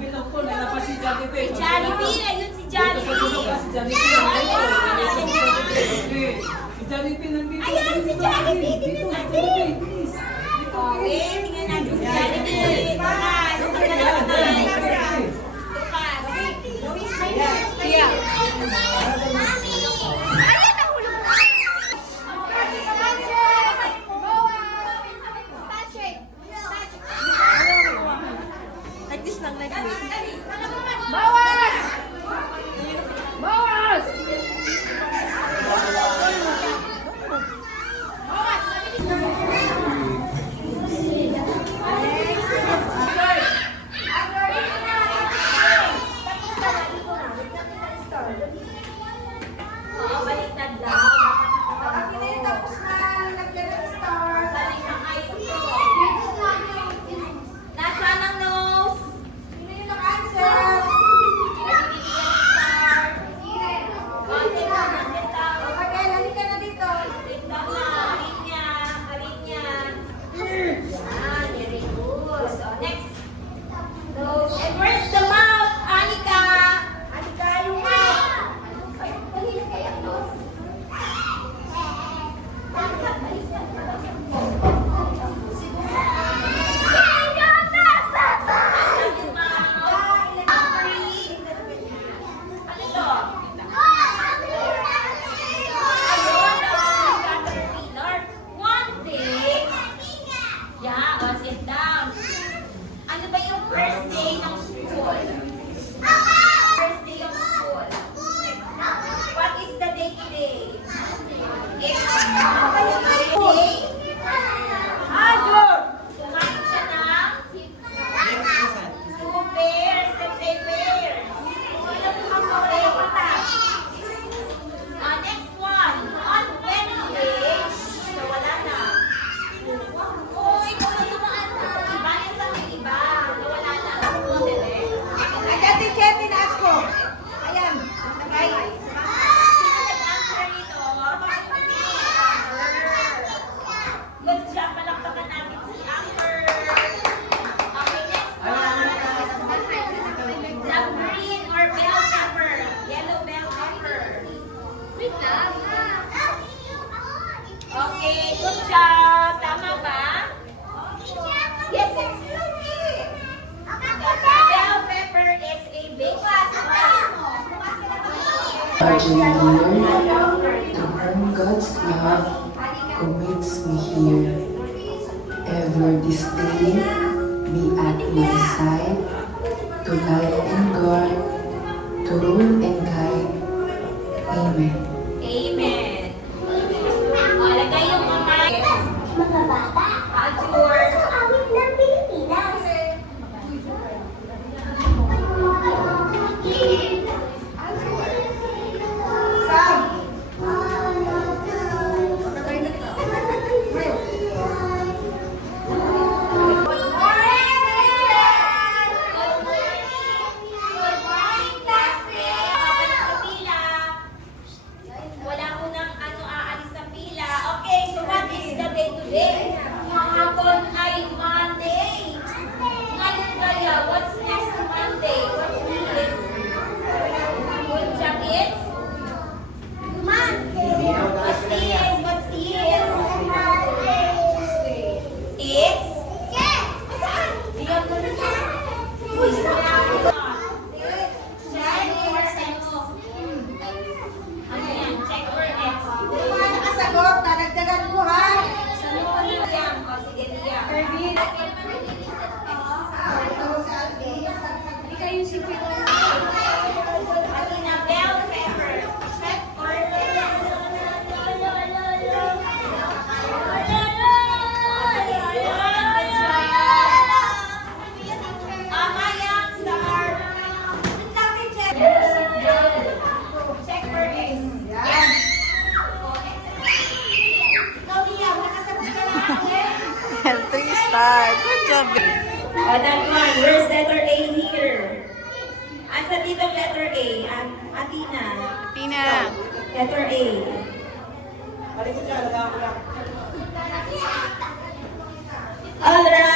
bilog ko, nalabas si Jollibee. Si Jollibee, ayun si Jollibee. Si Jollibee. Si Jollibee nandito. Ayan si Jollibee, tingnan natin. Please. Okay, tingnan natin si Jollibee. Bukas, tingnan natin. Bukas. Kaya. Ayan, nahulog na. Like this lang, like this. Bawas! Bawas! Oo, baliktad daw. Tapos na, lagyan ng star. Balik ng eyes ko. Nasaan ang nose? Sino yung naka-answer? Bibigyan ng star. Sit down na, sit down. Okay, halika na dito. Sit down na. Alinya, alinya. Very good. Next. Nose. And where's the mouth? Anika. Anika, yung mouth. Mahina kaya ang nose. Ano ba yung first day ng school? First day of school. What is the day today? It's Monday. Kumain siya ng 2 pairs. Let's say pairs. Next one. On Wednesday, nawala na. Oh, ikaw na dumaan na. Iba na sa iba. Nawala na. Ayan, teacher, tinaas ko. Ayan. Okay. Sino nag-answer nito? Good job. Palakpakan natin si Amber. Okay, next one. The green or bell pepper. Yellow bell pepper. Wait lang. Okay, good job. Tama ba? Yes, it's bell pepper is a big Are you here to earn God's love who makes me here? Ever this day be at my side, to light and guard, to rule and guide. Amen. Amen. O, lagay yung kamay. Mga bata, Azure. sa awit ng Pilipinas. Good morning, classmate. Babalik sa pila. Wala ko nang aalis sa pila. Okay, so what is the day today? Kahapon ay Monday. Ngayon kaya, what's next to Monday? What's this? Good job, it's Monday. What's this? What's this? It's? Saan? Diyan mo na siya. Uy, saan? Check for X. Ano yan? Check for X. Nakasagot, nadagdagan ko ha. Ano yan? O, sige, Lia. Atina, bell pepper. Check for Amayang star. Check for X. Yan. Ikaw, Lia, nakasagot ka na ako. 3 star. Good job. That one. Where's letter A here? Asa dito letter A? Atina. Tina. Letter A. Balik ko siya, lagaan ko lang. Alright.